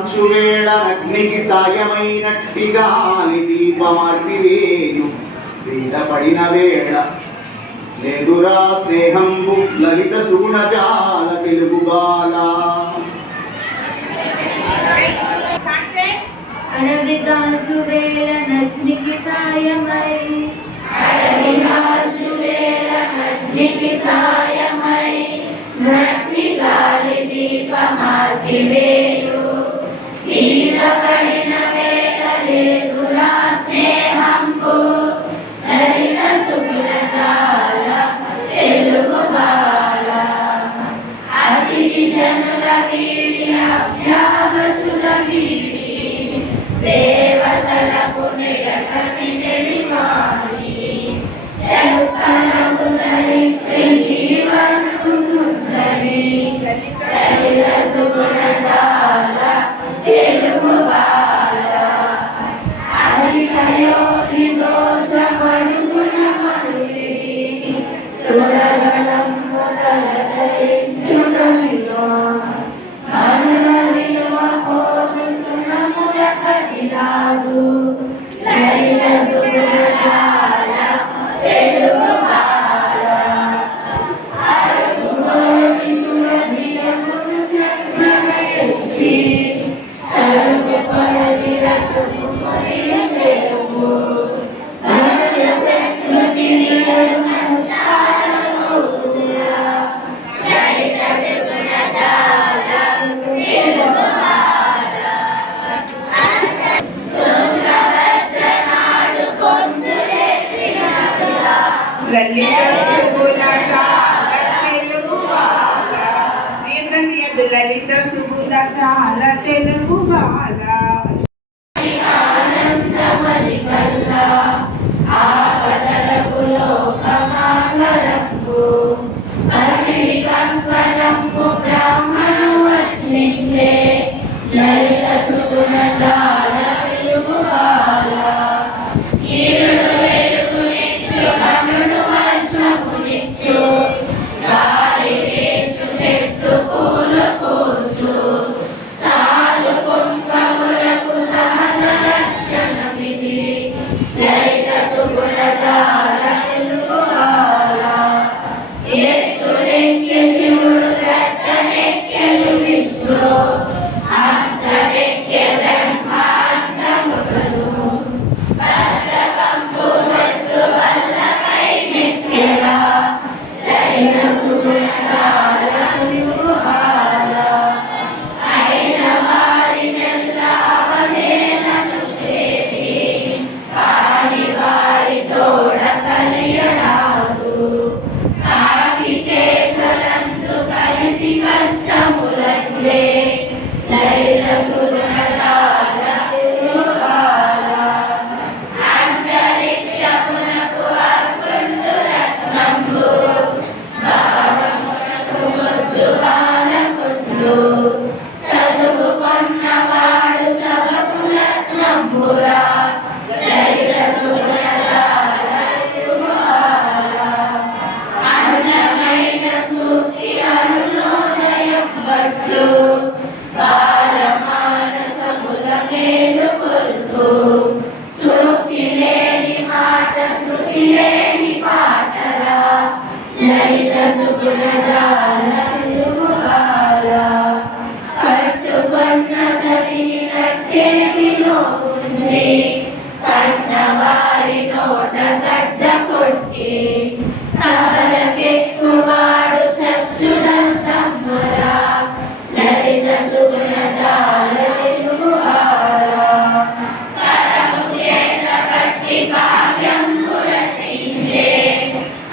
కాంచువేళనగ్నికి సాయమైనట్టి గాలి దీపమార్పివేయు వేదపడిన వేళ లేదురా స్నేహంబు లలిత సుగుణజాల తెలుగు బాల. అడవి కాల్చు వేళనగ్నికి సాయమై నట్టి గాలి దీపమార్చివేయు వీరపడిన వేళ లేదురా స్నేహంబు లలిత సుగుణజాల తెలుగు బాల. అతిథి జనుల వీడి అభ్యాగతుల వీడి దేవతలకు నిడకని నెడిమాడి చెప్పనగు దరిద్రి జీవనుండని లలిత సుగుణజాల తెలుగు బాల. అధికయోగి దోషమడుగున మరుడి తుడగలంబు తలధరించుటమిలో మనుల విలువ పోదుతునముల కదిరాదు లలిత సుగుణజాల తెలుగు బాల. అరుగుగోడి సురభిలమును చక్రమేసి తలుగు పరది రసము కొరియ చెరువు మనుల ప్రకృతి లలిత సుగుణజాల తెలుగు బాల. తుంగభద్రనాడు కొందులెత్తినగా లలిత సుగుణజాల తెలుగు బాల. లలిత సుగుణజాల తెలుగు బాల. ఆనందమలికల్లా ఆపదలకు లోకమానరంగు పసిడి కంకణంబు బ్రాహ్మణు వచ్చించే లలిత సుగుణజాల తెలుగు బాల. ఈరుడు వెలుగునిచ్చు కనుడు వర్షమునిచ్చు గాలి వీచు చెట్టు పూలు పూచు సాలు పొంకములకు సహజ లక్షణమిది లలిత సుగుణజాల తెలుగు బాల. ఎత్తులెక్కి శివుడు రత్తనెక్కెలు విష్ణు హంసనెక్కె బ్రహ్మాండములను బద్ధకంబు వద్దు వల్లపై నెక్కెరా లలిత సుగుణజాల తెలుగు బాల. అయిన వారినెల్లా అవహేళన చేసి కాని వారి తోడ కలియరాదు కాకికేకలందు కలిసి కష్టములందే లలిత సుగుణజాల తెలుగు బాల. అంతరిక్షమునకు అర్పుండు రత్నంబు భావమునకు ముద్దు బాలకుండు చదువుకొన్నవాడు సభకు రత్నంబురా లలిత సుగుణజాల తెలుగు బాల. అందమైన సూక్తి అరుణోదయం బట్లు బాలమానసముల మేలుకొల్పు సూక్తి లేని మాట శృతి లేని పాటరా లలిత సుగుణజాల తెలుగు బాల. కట్టుకొన్న సతిని నట్టేటిలో ఉంచి కన్నవారి నోట గడ్డ కొట్టి సభలకెక్కువాడు చచ్చుదంతమ్మరా లలిత సుగుణజాల తెలుగు బాల. కలము చేత బట్టి కావ్యంబు రచించే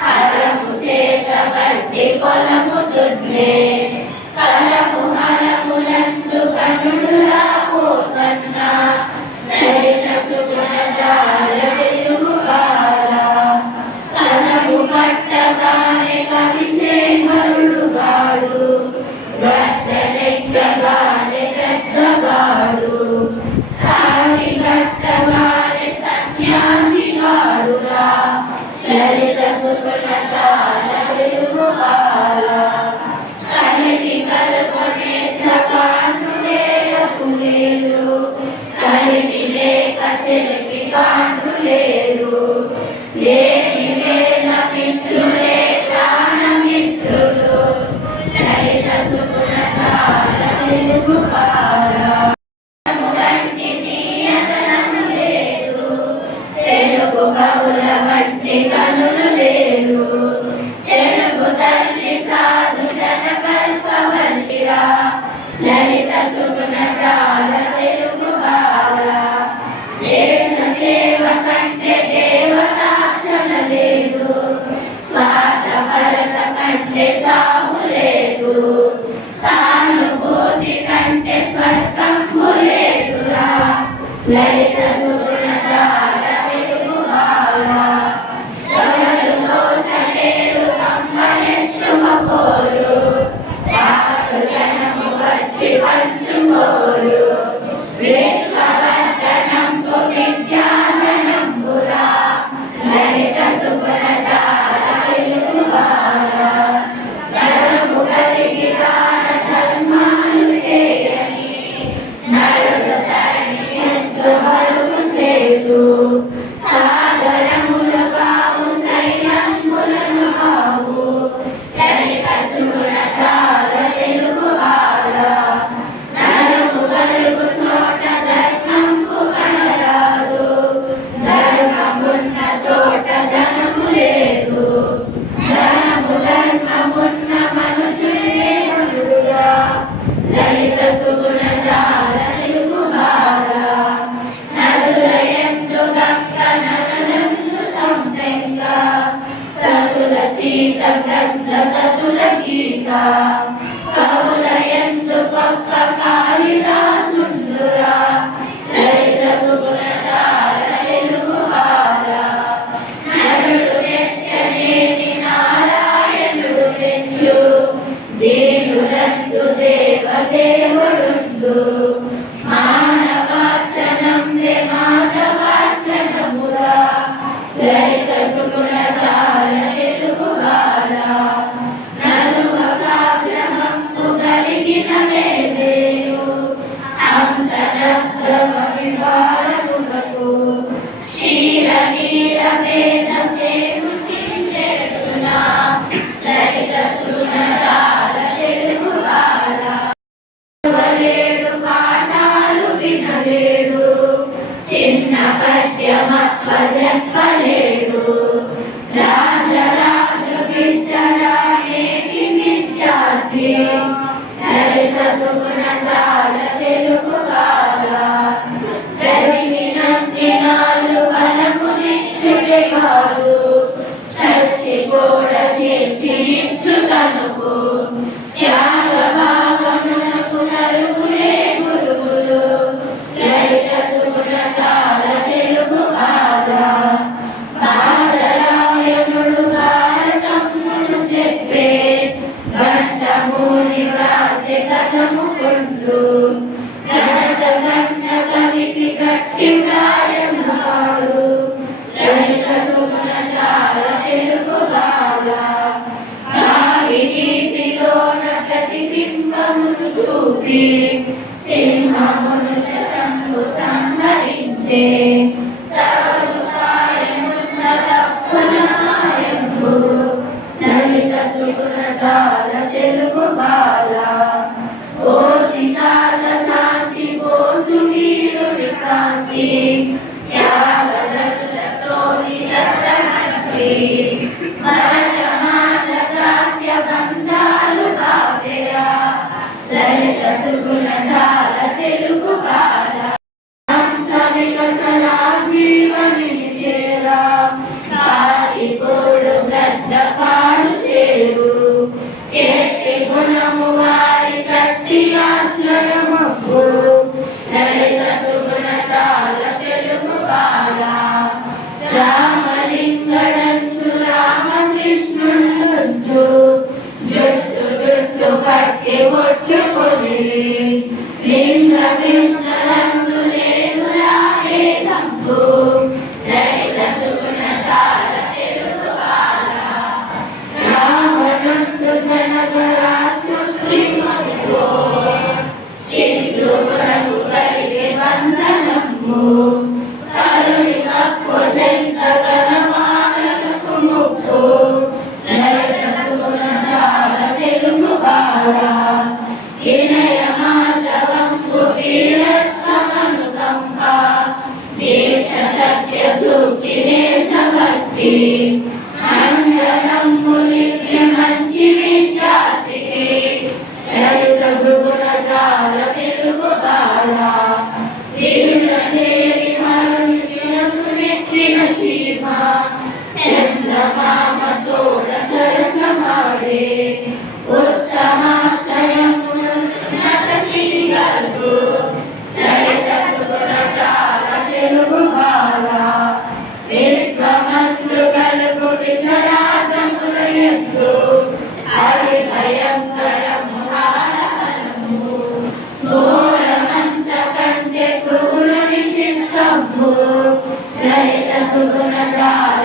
హలము చేత బట్టి పొలము దున్నే కలము హలములందు కనుడు రాపోతన్నా లలిత సుగుణజాల తెలుగు బాల. కలము పట్టగానే కలిసే మరుడుగాడు గద్దెనెక్కగానే పెద్దగాడు సాటి గట్టగానే సన్యాసిగాడురా లలిత సుగుణజాల తెలుగు బాల. చెలిపి కాండ్రు లేరు లేని వేళ మిత్రులే ప్రాణమిత్రులు లలిత సుగుణ జాల తెలుగు పాల వంటి తీయదనము లేదు తెలుగు కవుల వంటి కనులు లేరు తెలుగు తల్లి సాధు జన కల్పవల్లిరా లలిత సుగుణ జాల తెలుగు బాల దేశ సేవ కంటే దేవతార్చన లేదు స్వార్థపరత కంటే చావు లేదు సానుభూతి కంటే స్వర్గంబు లేదురా లలిత సుగుణ జాల తెలుగు బాల ఎవరు దోచలేరు అమ్మనెత్తుకపోరు రాదు జనము వచ్చి పంచుకోరు విశ్వవర్ధనంబు విద్యాధనంబురా లలిత సుగుణ జాల తెలుగు బాల ధనము కలిగి దాన ధర్మాలు చేయని నరుడు తరణి ఎంతో బరువు చేదు సాగరములు కావు సైన్యములను కావు లలిత సుగుణ జాల తెలుగు బాల ధనము కలుగు చోట ధర్మంబు కనరాదు ధర్మమున్న చోట ధనము లేదు ధర్మమున్న మనుషులే మనుడురా లలిత సుగుణ జాల తెలుగు బాల నదుల యందు గంగ నదులందు సంపెంగ సతుల సీత గ్రంథ తతుల గీత కవుల యందు గొప్ప కాళిదాసుండురా లలిత సుగుణ జాల తెలుగు బాల నరుడు మెచ్చలేని నారాయణుడు మెచ్చు దీనులందు దేవదేవుడుండు మానవార్చనందే మాధవార్చనమురా లలిత సుగుణ జాల తెలుగు బాల నలువ కావ్యమంబు కలిగిన వేదేయు హంసరక్షమ విహారమునకు క్షీర నీర వేద సేను చింతెరచునా లలిత సుగుణ జాల తెలుగు బాల చదవలేడు పాఠాలు వినలేడు చిన్న పద్యమప్ప చెప్పలేడు రాజరాజ బిడ్డరానేటి విద్యార్థి లలిత సుగుణ జాల తెలుగు బాల ప్రతిదినన్ని నాలు ఫలమునిచ్చుటే కాదు చచ్చి కూడా చేర్చి ఇచ్చు కనుకు త్యాగ భావమునకు నలుగురే గురువులు లలిత సుగుణ జాల తెలుగు బాల బాలరాయణుడు భారతమును చెప్పే గంటమూని వ్రాసె కథము కొండు గణత గంట కవికి గట్టి వ్రాయసాడు లలిత సుగుణ జాల తెలుగు బాల గాలి నీటిలోన ప్రతిబింబమును చూపి సింహమును శంభు సంహరించే తవరు ప్రాయమున్న తప్పుల మాయంబు లలిత సుగుణ జాల తెలుగు బాల ఓ సీతాల శాంతి పోసు వీరుడి కాంతి త్యాగదరుల స్తోరిల శ్రమంతి మరణ దాస్య బంధాలు బాపెరా లలిత సుగుణ జాల తెలుగు బాల హంసవికసరా జీవనిని చేరా సాయి తోడు బ్రద్ద పాడు చేరు ఎట్టి గుణము వారి కట్టి ఆశ్రయమప్పు లలిత సుగుణ జాల తెలుగు బాల రామలింగడంచు రామకృష్ణుడంచు జుట్టు జుట్టు పట్టి కొట్టుకొని లింగ కృష్ణలందు లేదురా ఏకంబు లలిత సుగుణ జాల తెలుగు బాల రావణుండు జనకరాజు త్రిమగు సింధువునకు కలిగే వందనము సత్య సూక్తినే సభక్తి మండలములికి మంచి విద్యార్థికి లలిత సుగుణ జాల తెలుగు బాల వీరుల చేరి మరుని శిరసు నెట్టిన చీమ చంద్రమామ తోడ సరసమాడే ఉత్తమాశ్రయమున్నత శ్రీగల్గు లలిత సుగుణ జాల తెలుగు బాల విశ్వమందు కలుగు విషరాజముల యందు హరి భయంకరము హారహరము ఘోరమంత కంటే క్రూర విచిత్రము లలిత సుగుణ జాల